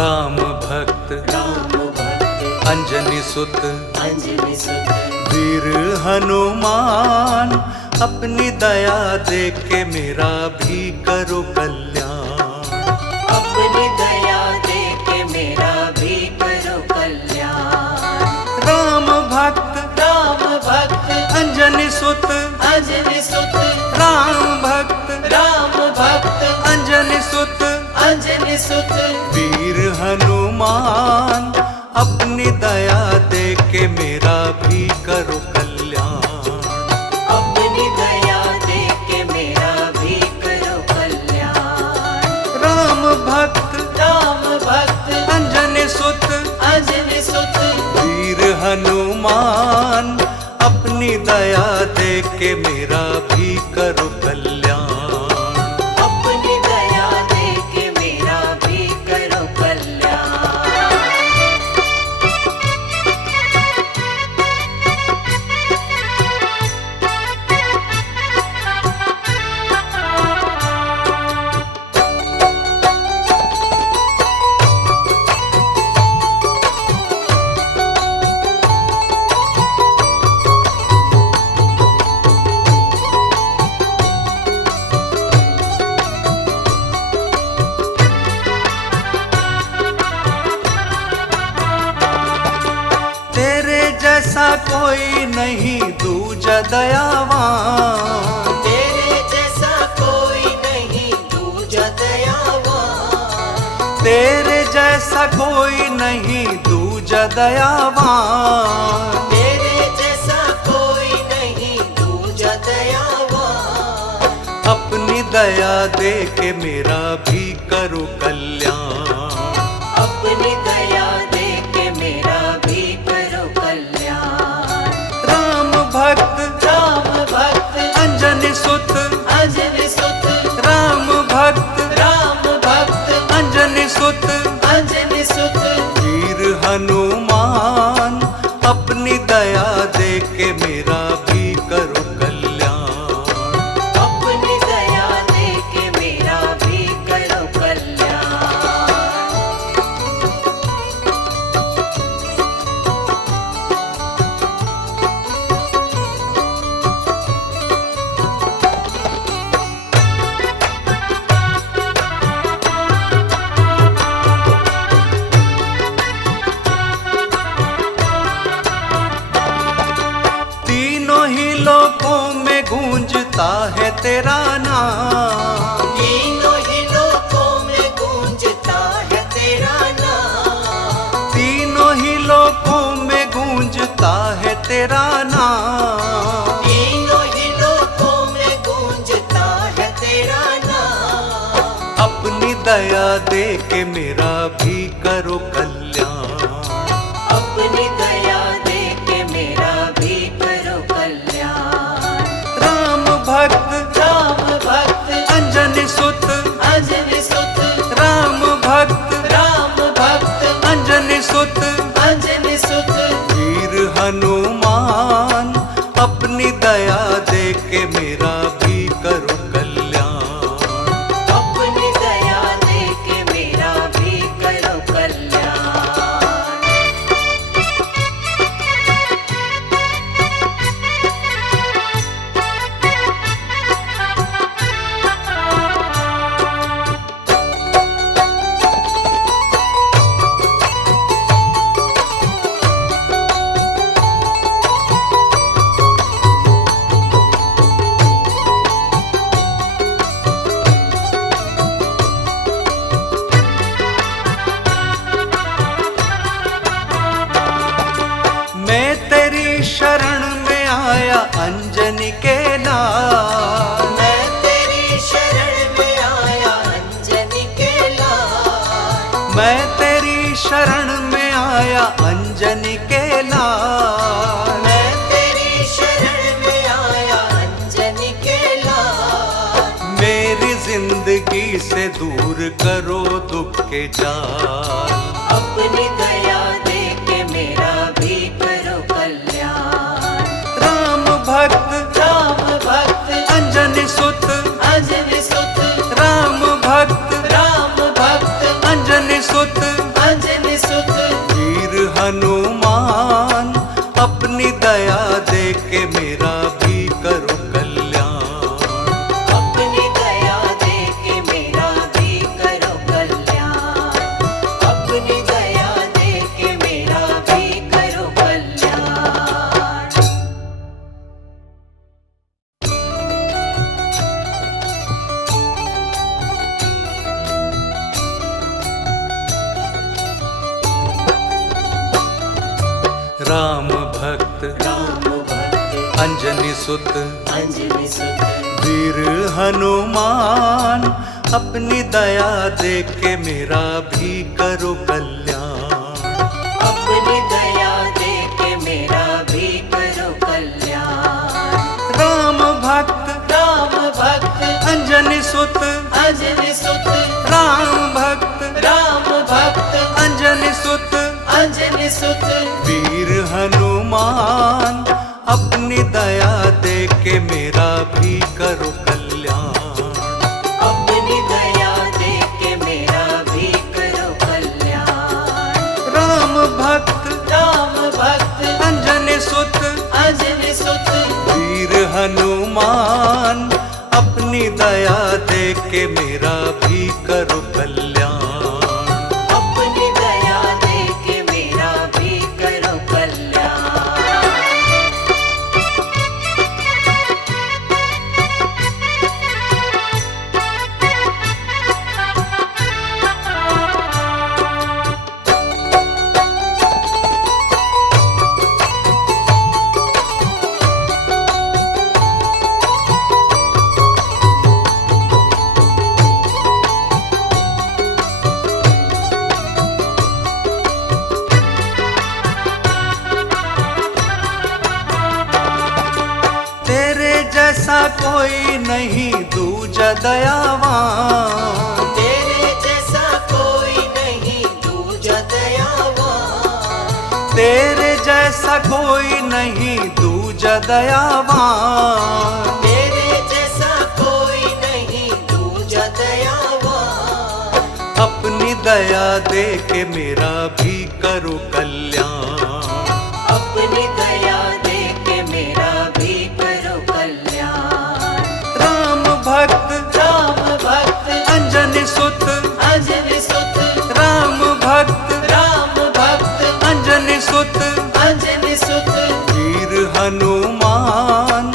राम भक्त अंजनी सुत वीर हनुमान, अपनी दया दे के मेरा भी करो कल्याण। अपनी दया दे के मेरा भी करो कल्याण। राम भक्त अंजनी सुत राम भक्त अंजनी सुत वीर हनुमान, अपनी दया दे के मेरा भी करो कल्याण। अपनी दया दे के मेरा भी करो कल्याण। राम भक्त अंजनी सुत वीर हनुमान, अपनी दया दे के मेरा भी करो कल्याण। अपनी दया दे के मेरा भी करो कल्याण। जैसा कोई नहीं दूजा दयावान, तेरे जैसा कोई नहीं दूजा दयावान। तेरे जैसा कोई नहीं दूजा दयावान। तेरे जैसा कोई नहीं दूजा दयावान। अपनी दया दे के मेरा भी करो कल्याण। अपनी दया दे के मेरा भी करो कल्याण। राम भक्त अंजनी सुत राम भक्त अंजनी सुत वीर हनुमान, अपनी दया दे के मेरा भी करो कल्याण। अपनी दया दे के मेरा भी करो कल्याण। लोकों में गूंजता है तेरा नाम। तीनों ही लोकों में गूंजता है तेरा नाम। तीनों ही लोकों में गूंजता है तेरा नाम। तीनों ही लोकों में गूंजता है तेरा नाम। अपनी दया दे के मेरा भी करो कल्याण। अपनी दया दे के मेरा भी करो कल्याण। राम भक्त अंजनी सुत राम भक्त अंजनी सुत वीर हनुमान, अपनी दया दे के मेरा भी करो कल्याण। अपनी दया दे के मेरा भी करो कल्याण। मैं तेरी शरण में आया अंजनी के लाल। मैं तेरी शरण में आया अंजनी के लाल। मैं तेरी शरण में आया अंजनी के लाल। मैं तेरी शरण में आया अंजनी के लाल। मेरी जिंदगी से दूर करो दुख के जाल। अपनी दया दे के मेरा भी करो कल्याण। राम भक्त अंजनी सुत राम भक्त अंजनी सुत हनुमान अपनी दया दे के मेरा भी करो कल्याण। अपनी दया दे के मेरा भी करो कल्याण। अपनी दया दे के मेरा भी करो कल्याण। राम भक्त राम भक्त अंजनी सुत अंजनी सुत वीर हनुमान अपनी दया दे के मेरा भी करो कल्याण। अपनी दया दे के मेरा भी करो कल्याण। राम भक्त अंजनी सुत अंजनी सुत राम भक्त अंजनी सुत अंजनी सुत वीर हनुमान अपनी दया दे के मेरा भी करो कल्याण। अपनी दया दे के मेरा भी करो कल्याण। राम भक्त अंजनी सुत अंजनी सुत वीर हनुमान अपनी दया दे के मेरा भी करो कल्याण। अपनी दया दे के मेरा भी करो कल्याण। तेरे जैसा कोई नहीं दूजा दयावान। तेरे जैसा कोई नहीं दूजा दयावान। तेरे जैसा कोई नहीं दूजा दयावान। तेरे जैसा कोई नहीं दूजा दयावान। अपनी दया दे के मेरा भी करो कल्याण। अपनी दया दे के मेरा भी करो कल्याण। राम भक्त अंजनी सुत अंजनी सुत राम भक्त अंजनी सुत अंजनी सुत वीर हनुमान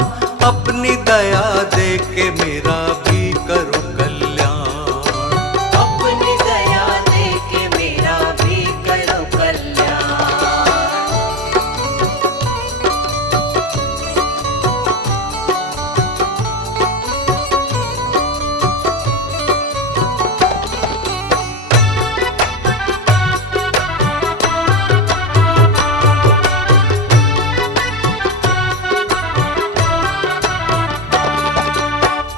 अपनी दया दे के मेरा भी करो कल्याण। अपनी दया दे के मेरा भी करो कल्याण।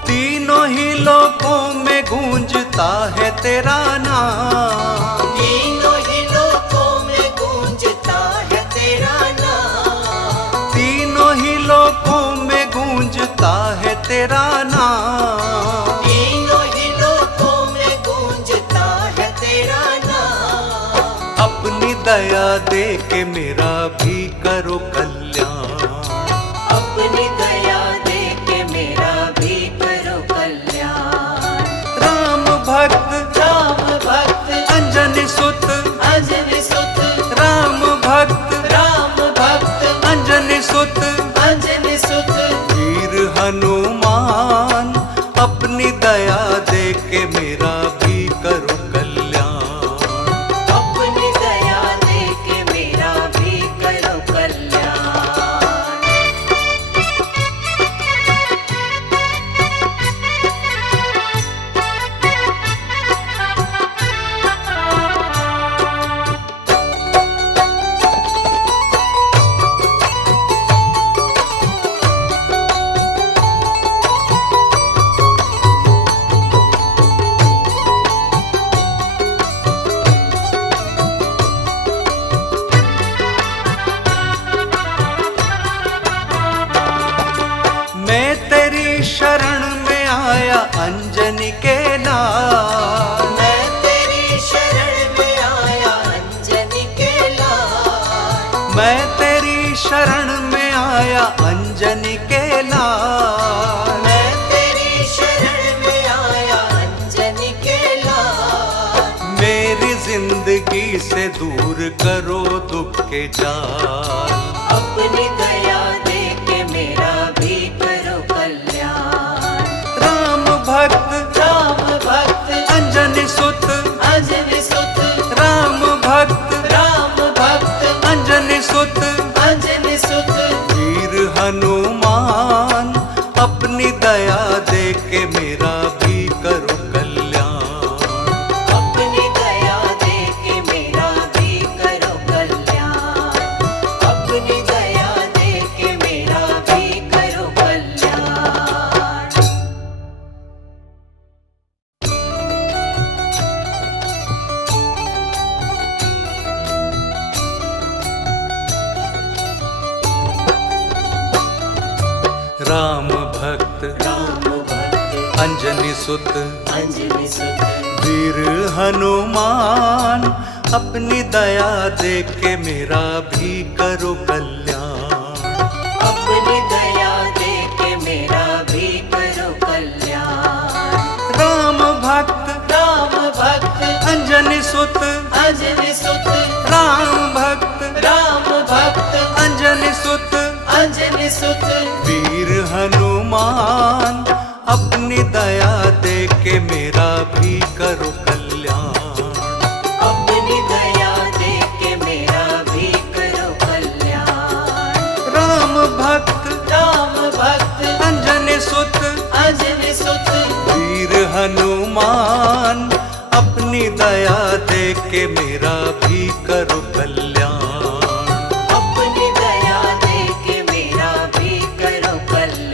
तीनों ही लोकों में गूंजता है तेरा नाम। तीनों ही लोकों में गूंजता है तेरा नाम। तीनों ही लोकों में गूंजता है तेरा नाम। तीनों ही लोकों में गूंजता है तेरा नाम। अपनी दया दे के मेरा भी करो कल्याण। अपनी दया दे के मेरा भी करो कल्याण। राम भक्त अंजनी सुत अंजनी सुत राम भक्त अंजनी सुत अंजनी सुत वीर हनुमान अपनी दया दे के मेरा भी करो कल्याण। अपनी दया दे के मेरा भी शरण में आया अंजनी के लाल। मैं तेरी शरण में आया अंजनी के लाल। मेरी जिंदगी से दूर करो दुख के जाल। अपनी दया दे के मेरा भी करो कल्याण। राम भक्त अंजनी सुत, अंजनी सुत, राम भक्त अंजनी सुत, अंजनी सुत, वीर हनुमान अपनी दया दे के मेरा भी करो कल्याण। अपनी दया दे के मेरा भी करो कल्याण। अपनी दया दे के मेरा भी करो कल्याण। राम भक्त अंजनी सुत, अंजनी सुत, वीर हनुमान अपनी दया दे के मेरा भी करो कल्याण। अपनी दया दे के मेरा भी करो कल्याण। राम भक्त अंजनी सुत, अंजनी सुत, राम भक्त अंजनी सुत, अंजनी सुत, वीर हनुमान अपनी दया दे के मेरा भी करो कल्याण। अपनी दया दे के मेरा भी करो कल्याण। राम भक्त अंजनी सुत, अंजनी सुत, वीर हनुमान अपनी दया दे के मेरा भी करो कल्याण। अपनी दया दे के मेरा भी करो कल्याण।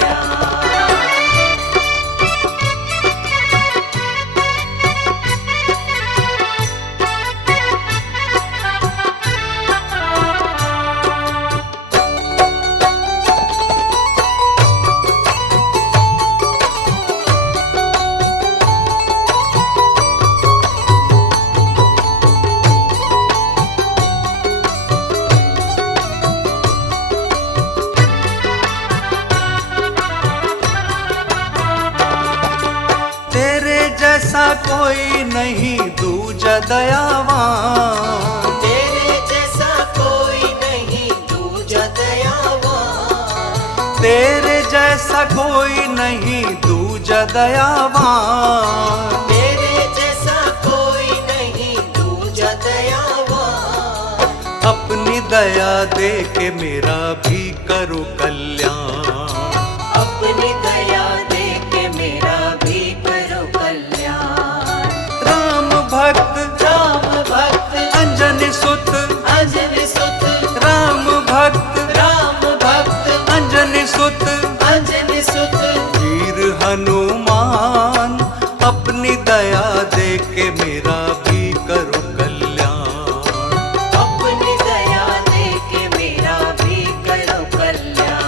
तेरे जैसा कोई नहीं दूजा दयावान। तेरे जैसा कोई नहीं दूजा दयावान। तेरे जैसा कोई नहीं दूजा दयावान। तेरे जैसा कोई नहीं दूजा दयावान। अपनी दया दे के मेरा भी करो कल्याण। अपनी दया दे के मेरा भी करो कल्याण। राम भक्त अंजनी सुत, अंजनी सुत, राम भक्त अंजनी सुत, अंजनी सुत, वीर हनुमान अपनी दया दे के मेरा भी करो कल्याण। अपनी दया दे के मेरा भी करो कल्याण।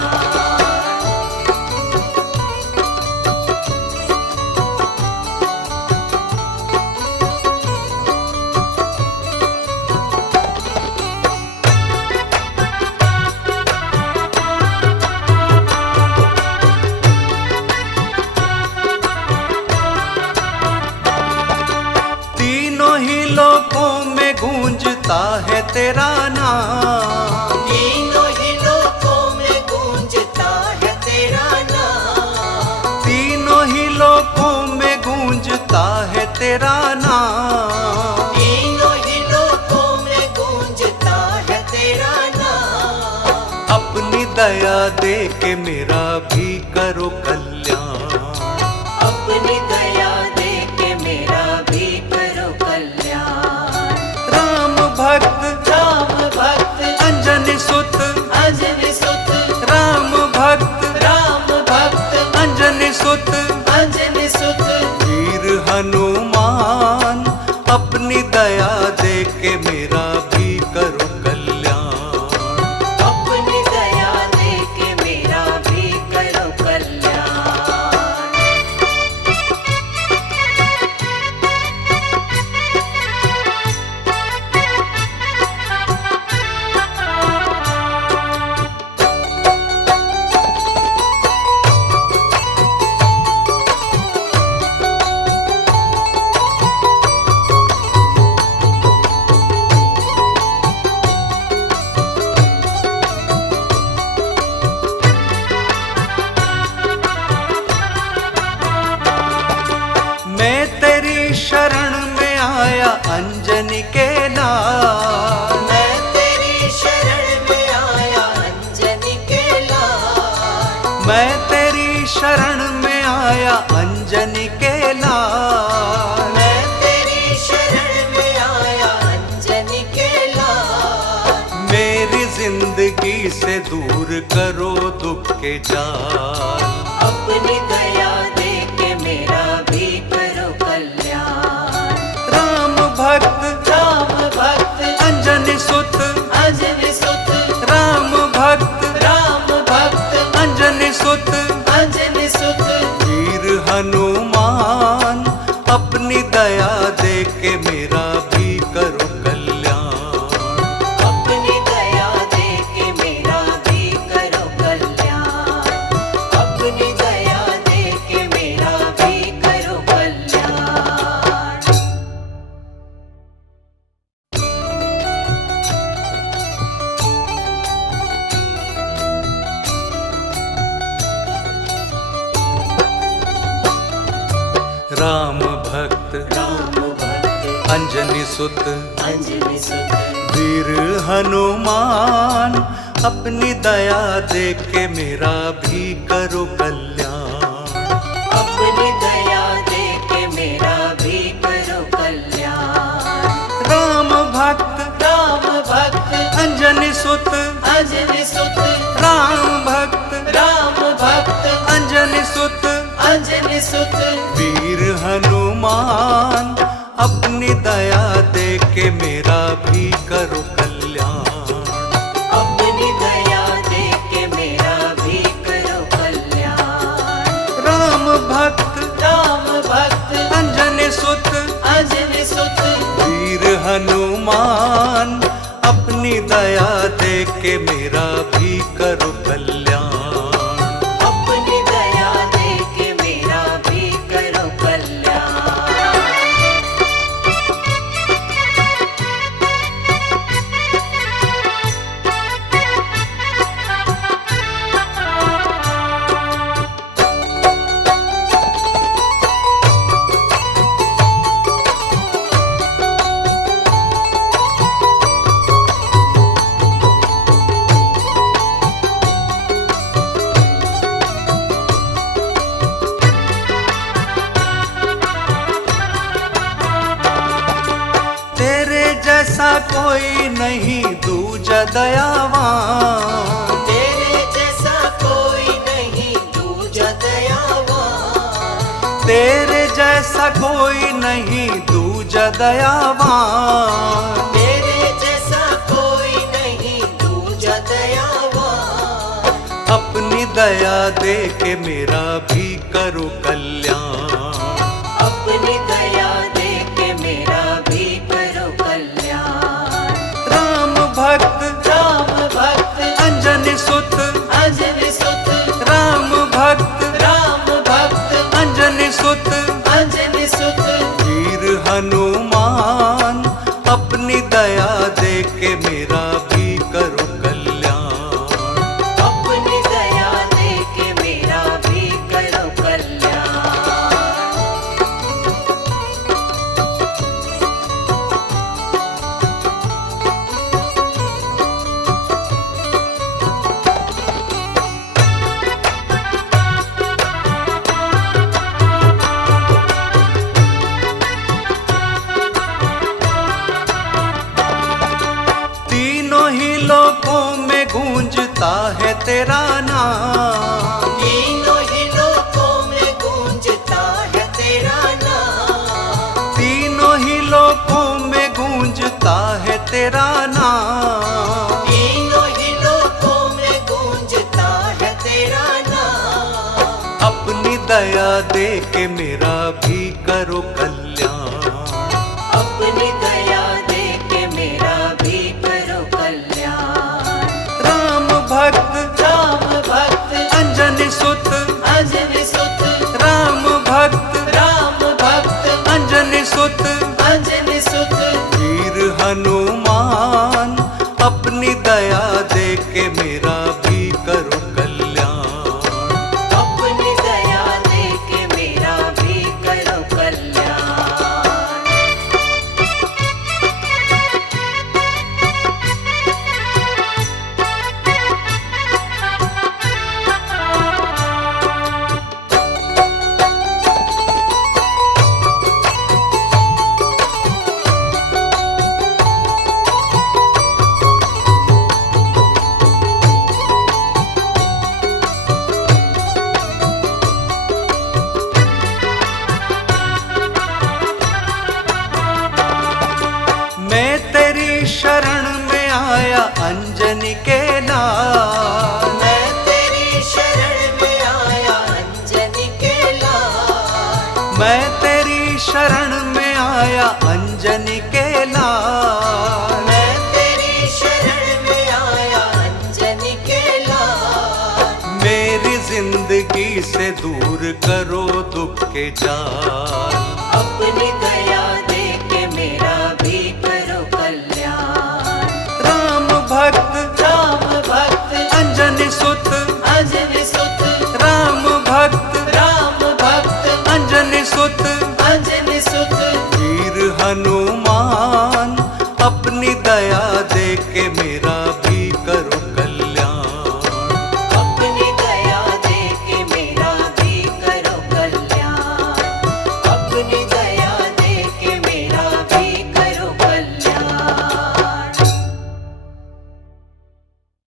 तीनों ही लोकों में गूंजता है तेरा नाम। तीनों ही लोकों में गूंजता है तेरा नाम। तीनों ही लोकों में गूंजता है तेरा नाम। तीनों ही लोकों में गूंजता है तेरा नाम। अपनी दया दे के मेरा भी करो कल्याण। अपनी दया दे के मेरा भी करो कल्याण। राम भक्त अंजनी सुत, अंजनी सुत, राम भक्त अंजनी सुत, अंजनी सुत, वीर हनुमान अपनी दया दे के मेरा भी करो कल्याण। अपनी दया दे के मेरा भी करो कल्याण। अंजनी के लाल। मैं तेरी शरण में आया अंजनी के लाल। मैं तेरी शरण में आया अंजनी के लाल। मैं तेरी शरण में आया अंजनी के लाल। मेरी जिंदगी से दूर करो दुख के जाल। अपनी दया दे के मेरा भी करो कल्याण। राम भक्त राम भक्त अंजनी सुत, अंजनी सुत। राम भक्त राम भक्त अंजनी सुत, अंजनी सुत। वीर हनुमान अपनी दया दे के मेरा भी करो कल्याण। अपनी दया दे के मेरा भी करो कल्याण। अपनी दया दे के मेरा भी करो कल्याण। राम भक्त राम भक्त अंजनी सुत, अंजनी सुत। वीर हनुमान अपनी दया दे के मेरा भी करो कल्याण। अपनी दया दे के मेरा भी करो कल्याण। राम भक्त राम भक्त अंजनी सुत, अंजनी सुत। राम भक्त राम भक्त अंजनी सुत, अंजनी सुत। वीर हनुमान अपनी दया दे के मेरा भी करो कल्याण। अपनी दया दे के मेरा भी करो कल्याण। राम भक्त राम भक्त अंजनी सुत, अंजनी सुत। वीर हनुमान अपनी दया दे के मेरा भी करो कल्याण। अपनी दया दे के मेरा भी करो कल्याण। तेरे जैसा कोई नहीं दूजा दयावान। तेरे जैसा कोई नहीं दूजा दयावान। तेरे जैसा कोई नहीं दूजा दयावान। तेरे जैसा कोई नहीं दूजा दयावान। अपनी दया दे के मेरा भी करो कल्याण। अपनी दया दे के मेरा भी करो कल्याण। राम भक्त राम भक्त अंजनी सुत, अंजनी सुत। राम भक्त राम भक्त अंजनी सुत, अंजनी सुत। वीर हनुमान अपनी दया दे के मेरा भी करो कल्याण। अपनी दया दे के मेरा भी करो कल्याण। तीनों ही लोकों में गूंजता है तेरा नाम। तीनों ही लोकों में गूंजता है तेरा नाम। तीनों ही लोकों में गूंजता है तेरा नाम। तीनों ही लोकों में गूंजता है तेरा नाम। अपनी दया दे के मेरा भी करो कल्याण। अपनी दया दे के मेरा भी करो कल्याण। राम भक्त राम भक्त अंजनी सुत, अंजनी सुत। राम भक्त राम भक्त अंजनी सुत, अंजनी सुत। वीर हनुमान अपनी दया दे के मेरा भी करो कल्याण। अपनी दया दे के मेरा भी करो कल्याण। आया अंजनी के लाल। मैं तेरी शरण में आया अंजनी के लाल। मेरी जिंदगी से दूर करो दुख के जाल। अपनी दया दे के मेरा भी करो कल्याण। राम भक्त राम भक्त अंजनी सुत अंजनी सुत